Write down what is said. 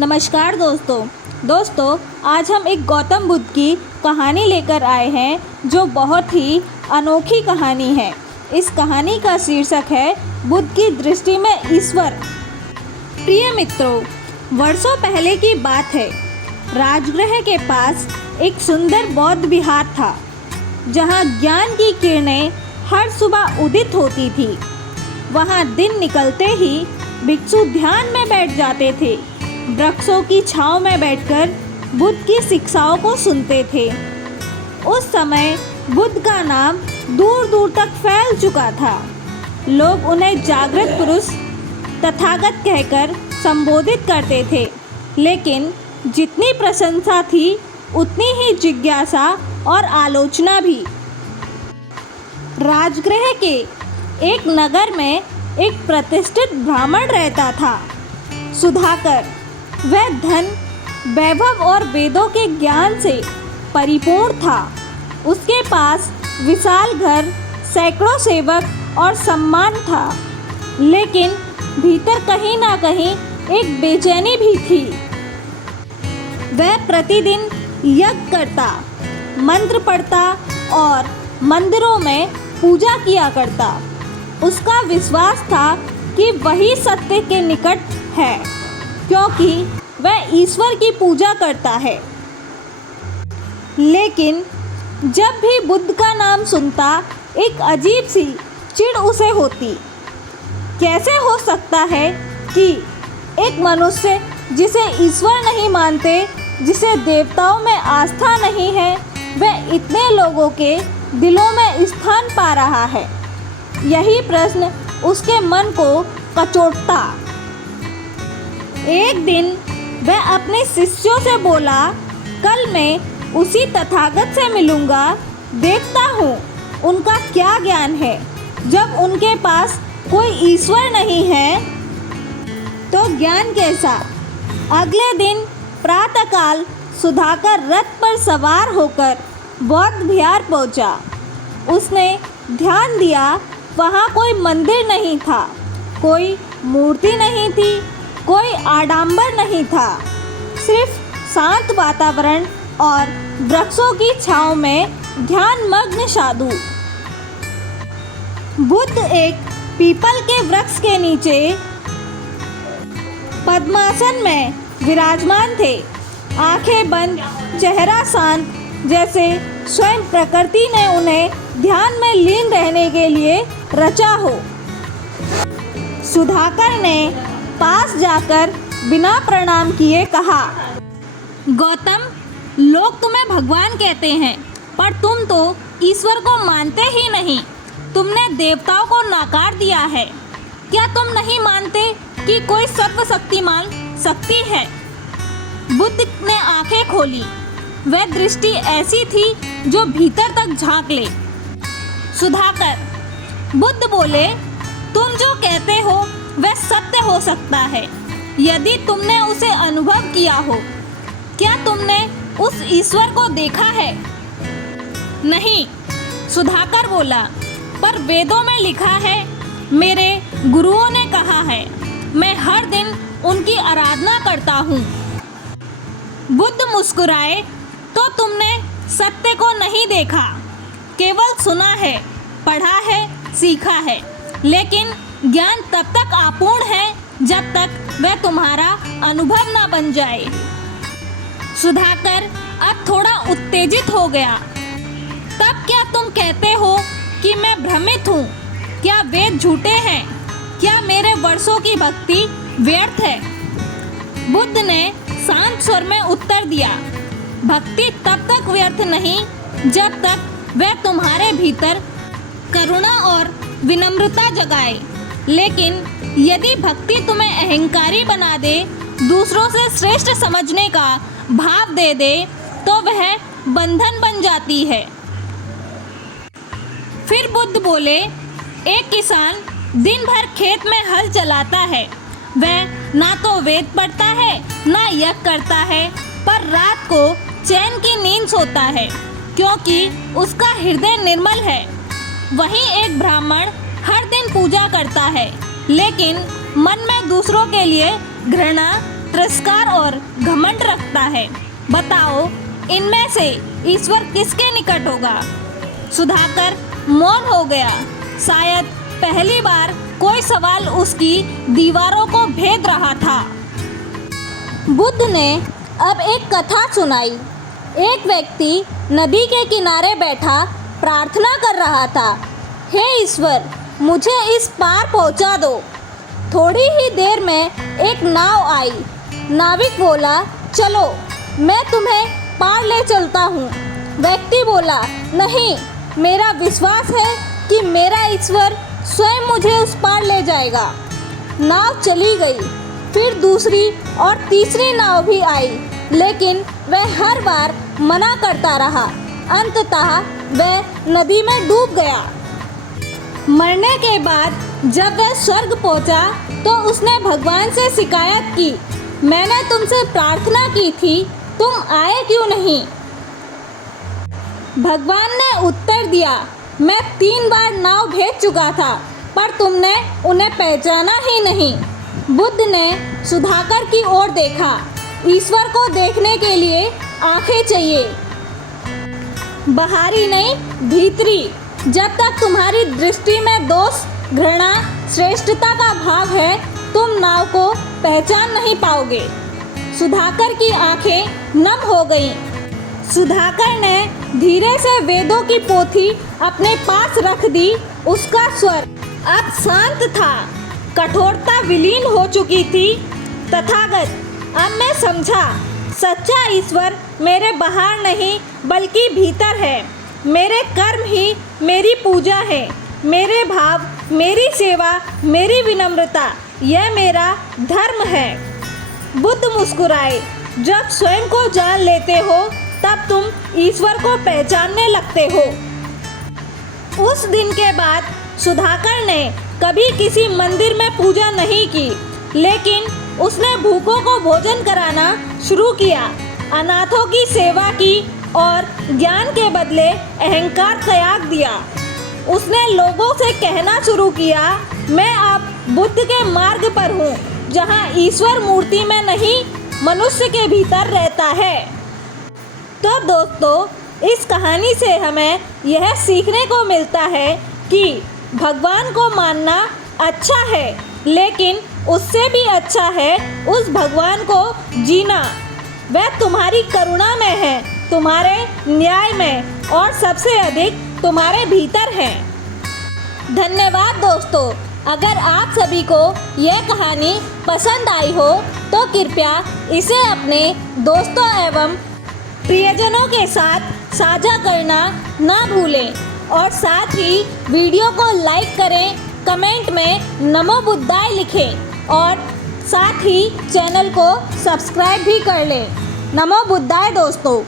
नमस्कार दोस्तों, आज हम एक गौतम बुद्ध की कहानी लेकर आए हैं जो बहुत ही अनोखी कहानी है। इस कहानी का शीर्षक है बुद्ध की दृष्टि में ईश्वर। प्रिय मित्रों, वर्षों पहले की बात है। राजगृह के पास एक सुंदर बौद्ध विहार था, जहाँ ज्ञान की किरणें हर सुबह उदित होती थी। वहाँ दिन निकलते ही भिक्षु ध्यान में बैठ जाते थे। वृक्षों की छांव में बैठकर बुद्ध की शिक्षाओं को सुनते थे। उस समय बुद्ध का नाम दूर दूर तक फैल चुका था। लोग उन्हें जागृत पुरुष तथागत कहकर संबोधित करते थे, लेकिन जितनी प्रशंसा थी उतनी ही जिज्ञासा और आलोचना भी। राजगृह के एक नगर में एक प्रतिष्ठित ब्राह्मण रहता था, सुधाकर। वह धन, वैभव और वेदों के ज्ञान से परिपूर्ण था। उसके पास विशाल घर, सैकड़ों सेवक और सम्मान था, लेकिन भीतर कहीं ना कहीं एक बेचैनी भी थी। वह प्रतिदिन यज्ञ करता, मंत्र पढ़ता और मंदिरों में पूजा किया करता। उसका विश्वास था कि वही सत्य के निकट है, क्योंकि वह ईश्वर की पूजा करता है। लेकिन जब भी बुद्ध का नाम सुनता, एक अजीब सी चिढ़ उसे होती। कैसे हो सकता है कि एक मनुष्य जिसे ईश्वर नहीं मानते, जिसे देवताओं में आस्था नहीं है, वह इतने लोगों के दिलों में स्थान पा रहा है? यही प्रश्न उसके मन को कचोटता। एक दिन वह अपने शिष्यों से बोला, कल मैं उसी तथागत से मिलूंगा, देखता हूँ उनका क्या ज्ञान है। जब उनके पास कोई ईश्वर नहीं है तो ज्ञान कैसा? अगले दिन प्रातःकाल सुधाकर रथ पर सवार होकर बौद्ध विहार पहुँचा। उसने ध्यान दिया, वहाँ कोई मंदिर नहीं था, कोई मूर्ति नहीं थी, कोई आडंबर नहीं था। सिर्फ शांत वातावरण और वृक्षों की छांव में ध्यानमग्न साधु। बुद्ध एक पीपल के वृक्ष के नीचे पद्मासन में विराजमान थे, आंखें बंद, चेहरा शांत, जैसे स्वयं प्रकृति ने उन्हें ध्यान में लीन रहने के लिए रचा हो। सुधाकर ने पास जाकर बिना प्रणाम किए कहा, गौतम, लोग तुम्हें भगवान कहते हैं, पर तुम तो ईश्वर को मानते ही नहीं। तुमने देवताओं को नकार दिया है। क्या तुम नहीं मानते कि कोई सर्वशक्तिमान शक्ति है? बुद्ध ने आंखें खोली। वह दृष्टि ऐसी थी जो भीतर तक झांक ले। सुधाकर, बुद्ध बोले, तुम जो कहते हो वह सत्य हो सकता है, यदि तुमने उसे अनुभव किया हो। क्या तुमने उस ईश्वर को देखा है? नहीं, सुधाकर बोला, पर वेदों में लिखा है, मेरे गुरुओं ने कहा है, मैं हर दिन उनकी आराधना करता हूँ। बुद्ध मुस्कुराए, तो तुमने सत्य को नहीं देखा, केवल सुना है, पढ़ा है, सीखा है। लेकिन ज्ञान तब तक अपूर्ण है जब तक वह तुम्हारा अनुभव ना बन जाए। सुधाकर अब थोड़ा उत्तेजित हो गया। तब क्या तुम कहते हो कि मैं भ्रमित हूँ? क्या वेद झूठे हैं? क्या मेरे वर्षों की भक्ति व्यर्थ है? बुद्ध ने शांत स्वर में उत्तर दिया, भक्ति तब तक व्यर्थ नहीं जब तक वह तुम्हारे भीतर करुणा और विनम्रता जगाए। लेकिन यदि भक्ति तुम्हें अहंकारी बना दे, दूसरों से श्रेष्ठ समझने का भाव दे दे, तो वह बंधन बन जाती है। फिर बुद्ध बोले, एक किसान दिन भर खेत में हल चलाता है। वह ना तो वेद पढ़ता है, ना यज्ञ करता है, पर रात को चैन की नींद सोता है, क्योंकि उसका हृदय निर्मल है। वहीं एक ब्राह्मण हर दिन पूजा करता है, लेकिन मन में दूसरों के लिए घृणा, तिरस्कार और और घमंड रखता है। बताओ, इनमें से ईश्वर किसके निकट होगा? सुधाकर मौन हो गया। शायद पहली बार कोई सवाल उसकी दीवारों को भेद रहा था। बुद्ध ने अब एक कथा सुनाई। एक व्यक्ति नदी के किनारे बैठा प्रार्थना कर रहा था। हे ईश्वर, मुझे इस पार पहुंचा दो। थोड़ी ही देर में एक नाव आई। नाविक बोला, चलो मैं तुम्हें पार ले चलता हूँ। व्यक्ति बोला, नहीं, मेरा विश्वास है कि मेरा ईश्वर स्वयं मुझे उस पार ले जाएगा। नाव चली गई। फिर दूसरी और तीसरी नाव भी आई, लेकिन वह हर बार मना करता रहा। अंततः वह नदी में डूब गया। मरने के बाद जब वह स्वर्ग पहुंचा तो उसने भगवान से शिकायत की, मैंने तुमसे प्रार्थना की थी, तुम आए क्यों नहीं? भगवान ने उत्तर दिया, मैं 3 बार नाव भेज चुका था, पर तुमने उन्हें पहचाना ही नहीं। बुद्ध ने सुधाकर की ओर देखा। ईश्वर को देखने के लिए आंखें चाहिए, बाहरी नहीं, भीतरी। जब तक तुम्हारी दृष्टि में दोष, घृणा, श्रेष्ठता का भाव है, तुम नाव को पहचान नहीं पाओगे। सुधाकर की आंखें नम हो गईं। सुधाकर ने धीरे से वेदों की पोथी अपने पास रख दी। उसका स्वर अब शांत था, कठोरता विलीन हो चुकी थी। तथागत, अब मैं समझा, सच्चा ईश्वर मेरे बाहर नहीं बल्कि भीतर है। मेरे कर्म ही मेरी पूजा है, मेरे भाव, मेरी सेवा, मेरी विनम्रता, यह मेरा धर्म है। बुद्ध मुस्कुराए। जब स्वयं को जान लेते हो तब तुम ईश्वर को पहचानने लगते हो। उस दिन के बाद सुधाकर ने कभी किसी मंदिर में पूजा नहीं की, लेकिन उसने भूखों को भोजन कराना शुरू किया, अनाथों की सेवा की और ज्ञान के बदले अहंकार त्याग दिया। उसने लोगों से कहना शुरू किया, मैं अब बुद्ध के मार्ग पर हूँ, जहाँ ईश्वर मूर्ति में नहीं, मनुष्य के भीतर रहता है। तो दोस्तों, इस कहानी से हमें यह सीखने को मिलता है कि भगवान को मानना अच्छा है, लेकिन उससे भी अच्छा है उस भगवान को जीना। वह तुम्हारी करुणा में है, तुम्हारे न्याय में और सबसे अधिक तुम्हारे भीतर है। धन्यवाद दोस्तों। अगर आप सभी को यह कहानी पसंद आई हो तो कृपया इसे अपने दोस्तों एवं प्रियजनों के साथ साझा करना ना भूलें और साथ ही वीडियो को लाइक करें, कमेंट में नमो बुद्धाय लिखें और साथ ही चैनल को सब्सक्राइब भी कर लें। नमो बुद्धाय दोस्तों।